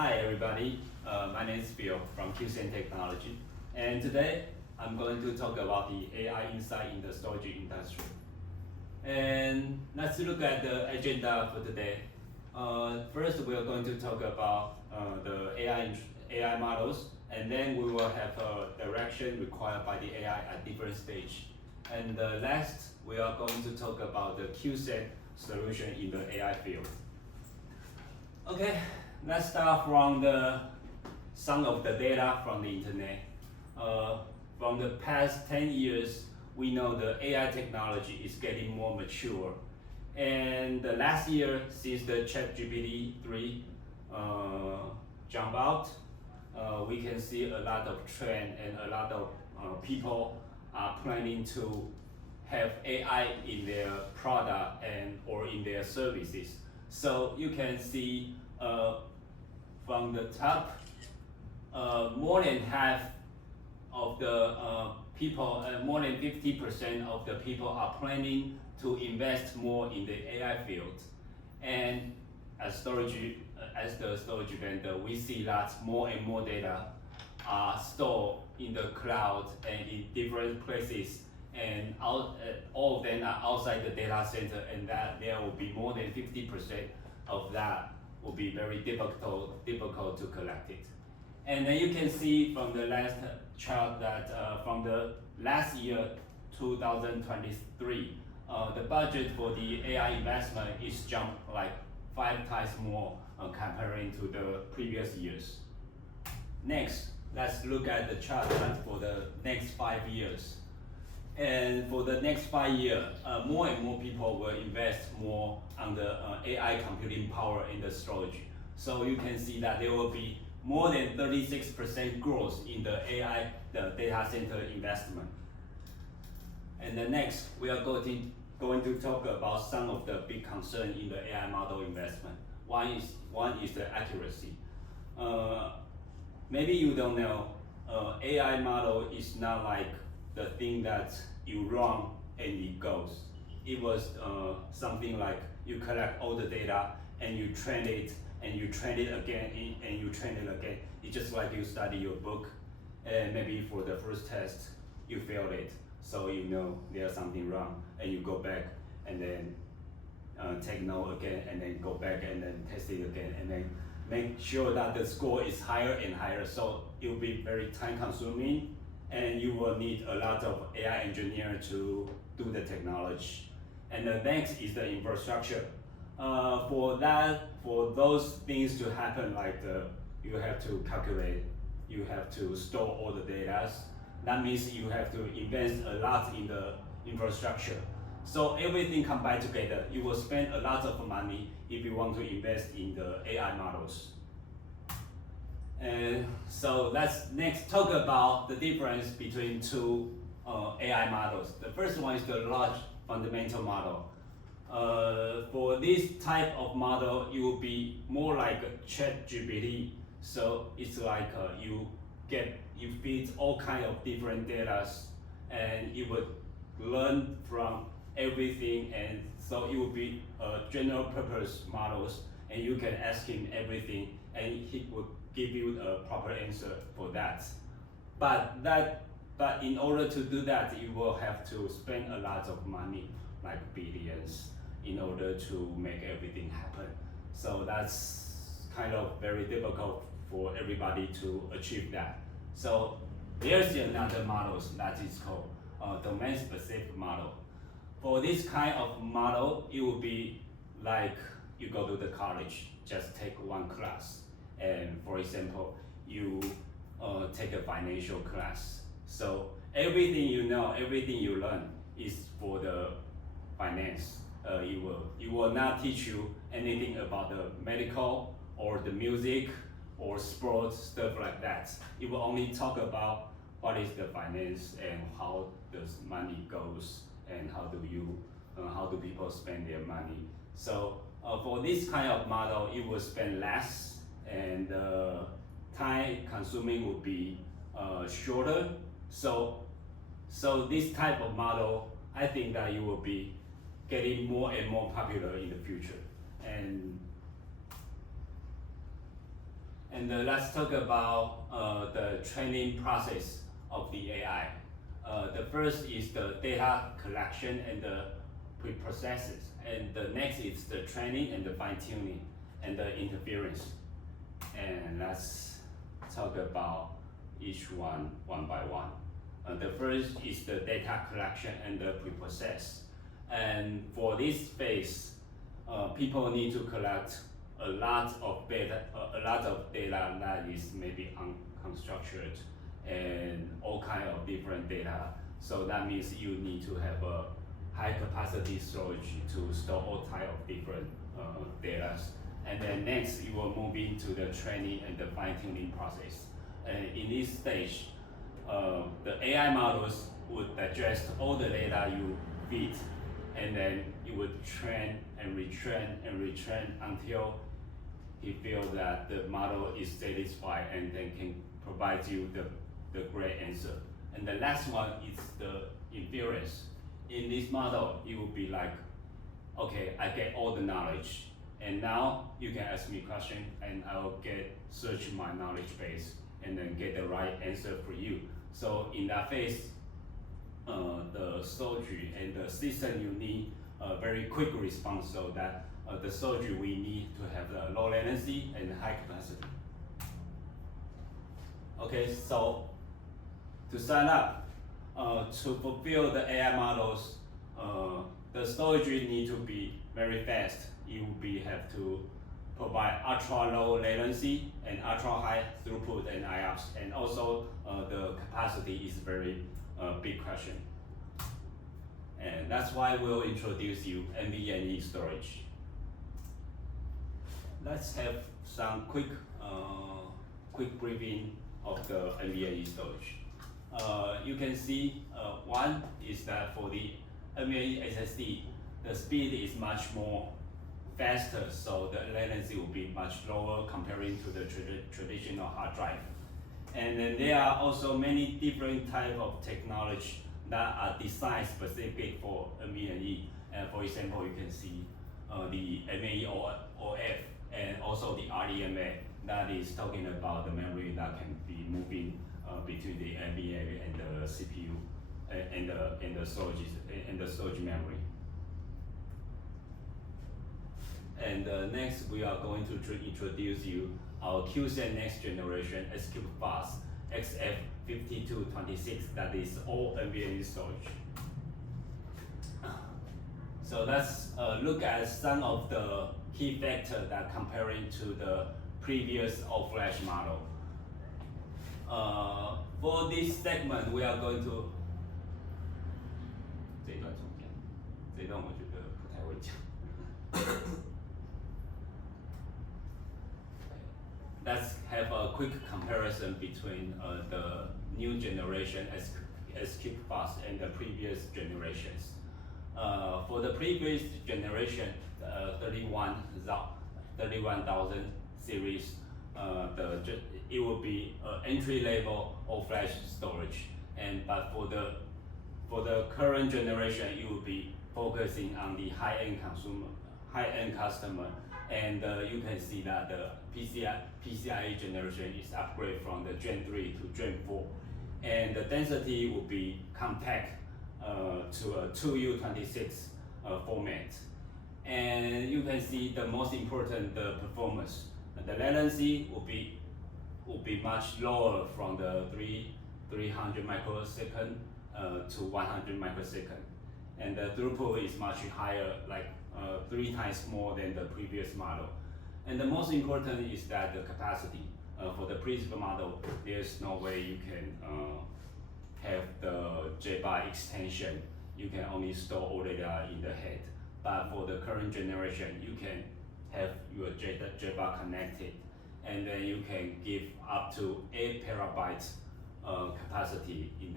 Hi everybody, my name is Phil from QCN Technology, and today I'm going to talk about the AI insight in the storage industry. And let's look at the agenda for today. First, we are going to talk about the AI models, and then we will have a direction required by the AI at different stage. And last, we are going to talk about the QCN solution in the AI field. Okay, let's start from some of the data from the internet. From the past 10 years, we know the AI technology is getting more mature. And the last year, since the ChatGPT 3 jump out, we can see a lot of trend and a lot of people are planning to have AI in their product or in their services. So you can see from the top, more than half of the people, more than 50% of the people are planning to invest more in the AI field. And as the storage vendor, we see that more and more data are stored in the cloud and in different places, and all of them are outside the data center, and that there will be more than 50% of that will be very difficult to collect it. And then you can see from the last chart that from the last year, 2023, the budget for the AI investment is jumped like 5 times more comparing to the previous years. Next, let's look at the chart for the next 5 years. And for the next 5 years, more and more people will invest more on the AI computing power in the storage. So you can see that there will be more than 36% growth in the AI, the data center investment. And then next, we are going to talk about some of the big concerns in the AI model investment. One is the accuracy. Maybe you don't know, AI model is not like the thing that you run and it goes. It was something like you collect all the data and you train it and you train it again and you train it again. It's just like you study your book, and maybe for the first test you failed it, so you know there's something wrong, and you go back and then take note again, and then go back and then test it again, and then make sure that the score is higher and higher. So it will be very time consuming, and you will need a lot of AI engineer to do the technology. And the next is the infrastructure. For those things to happen, like you have to calculate, you have to store all the data. That means you have to invest a lot in the infrastructure. So everything combined together, you will spend a lot of money if you want to invest in the AI models. And so let's next talk about the difference between two AI models. The first one is the large fundamental model. For this type of model, it will be more like a ChatGPT. So it's like you feed all kind of different data, and it would learn from everything, and so it will be general purpose models, and you can ask him everything, and he would give you a proper answer for that. But in order to do that, you will have to spend a lot of money, like billions, in order to make everything happen. So that's kind of very difficult for everybody to achieve that. So there's another model that is called domain-specific model. For this kind of model, it will be like you go to the college, just take one class. And for example, you take a financial class. So everything you know, everything you learn is for the finance. It will not teach you anything about the medical or the music or sports, stuff like that. It will only talk about what is the finance and how does money goes and how do people spend their money. So for this kind of model, it will spend less, and time consuming would be shorter. So this type of model, I think that it will be getting more and more popular in the future. And And let's talk about the training process of the AI. The first is the data collection and the pre-processes. And the next is the training and the fine-tuning and the interference. And let's talk about each one by one. The first is the data collection and the pre-process. And for this phase, people need to collect a lot of data that is maybe unstructured and all kind of different data. So that means you need to have a high capacity storage to store all type of different data. And then next, you will move into the training and the fine-tuning process. And in this stage, the AI models would digest all the data you feed, and then you would train and retrain and retrain until you feel that the model is satisfied and then can provide you the great answer. And the last one is the inference. In this model, it will be like, okay, I get all the knowledge, and now you can ask me question, and I will search my knowledge base and then get the right answer for you. So in that phase, the storage and the system you need a very quick response, so that the storage we need to have the low latency and high capacity. Okay, so to sign up, to fulfill the AI models, the storage need to be very fast. You will have to provide ultra low latency and ultra high throughput and IOPS, and also the capacity is very big question. And that's why we'll introduce you NVMe storage. Let's have some quick briefing of the NVMe storage. You can see one is that for the NVMe SSD, the speed is much more faster, so the latency will be much lower comparing to the traditional hard drive. And then there are also many different type of technology that are designed specific for NVMe. And for example, you can see the MEOF and also the RDMA that is talking about the memory that can be moving between the NVMe and the CPU and the storage memory. And next, we are going to introduce you our QCell next generation SQ Fast XF5226, that is all NVMe storage. So let's look at some of the key factors that comparing to the previous all-flash model. For this segment, we are going to 这一段中间，这一段我觉得不太会讲。Let's have a quick comparison between the new generation SQ Fast and the previous generations. For the previous generation, 31,000 series, it will be entry-level all-flash storage, but for the current generation, it will be focusing on the high-end customer, and you can see that the PCIe generation is upgraded from the Gen 3 to Gen 4, and the density will be compact to a 2U26 format. And you can see the most important, the performance. The latency will be much lower from the 300 microsecond to 100 microsecond, and the throughput is much higher, like 3 times more than the previous model. And the most important is that the capacity. For the previous model, there's no way you can have the JBOD extension. You can only store all data in the head. But for the current generation, you can have your JBOD connected, and then you can give up to 8 terabytes capacity in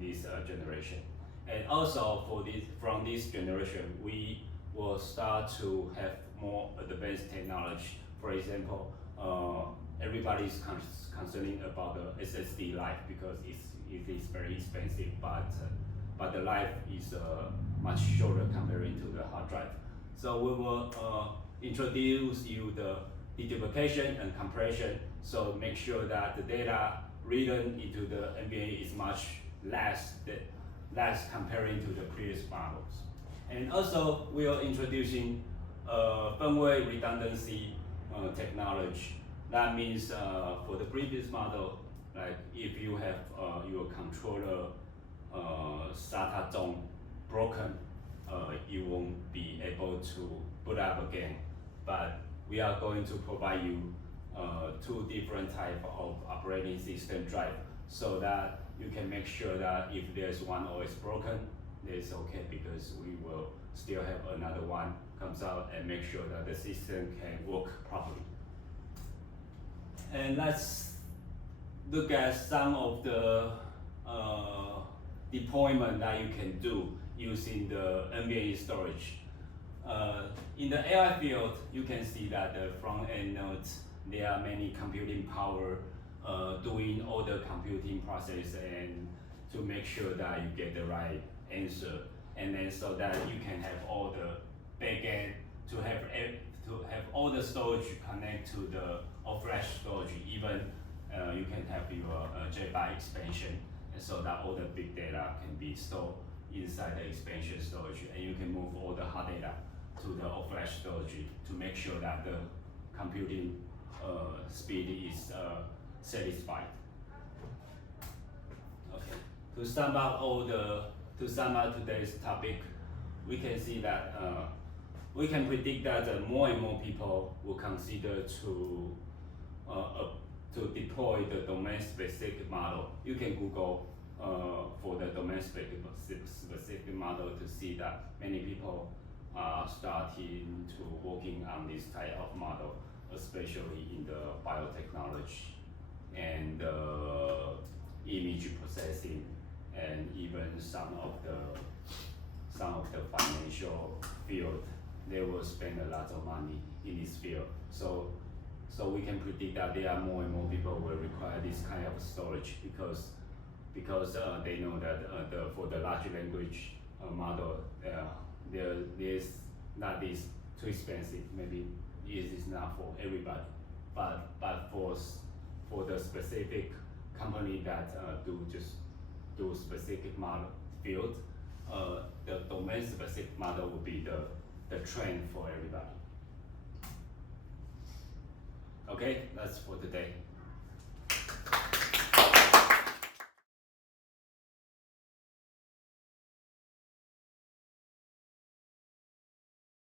this generation. And also from this generation, we will start to have more advanced technology. For example, everybody is concerning about the SSD life because it is very expensive, but the life is much shorter comparing to the hard drive. So we will introduce you the deduplication and compression. So make sure that the data written into the NVA is much less comparing to the previous models. And also we are introducing firmware redundancy technology. That means for the previous model, like if you have your controller SATA zone broken, you won't be able to boot up again. But we are going to provide you two different type of operating system drive, so that you can make sure that if there's one OS broken, it's okay, because we will still have another one comes out and make sure that the system can work properly. And let's look at some of the deployment that you can do using the NVMe storage. In the AI field, you can see that the front-end nodes, there are many computing power doing all the computing process and to make sure that you get the right answer, and then so that you can have all the backend to have all the storage connect to the flash storage. Even you can have your JByte expansion, and so that all the big data can be stored inside the expansion storage, and you can move all the hard data to the flash storage to make sure that the computing speed is satisfied. Okay. To sum up today's topic, we can see that we can predict that more and more people will consider to deploy the domain-specific model. You can Google for the domain-specific model to see that many people are starting to working on this type of model, especially in the biotechnology and image processing, and even some of the financial field. They will spend a lot of money in this field. So we can predict that there are more and more people will require this kind of storage, because they know that for the large language model, there's not this too expensive. Maybe it is not for everybody, but for the specific company that do specific model field, the domain specific model will be the trend for everybody. Okay, that's for today.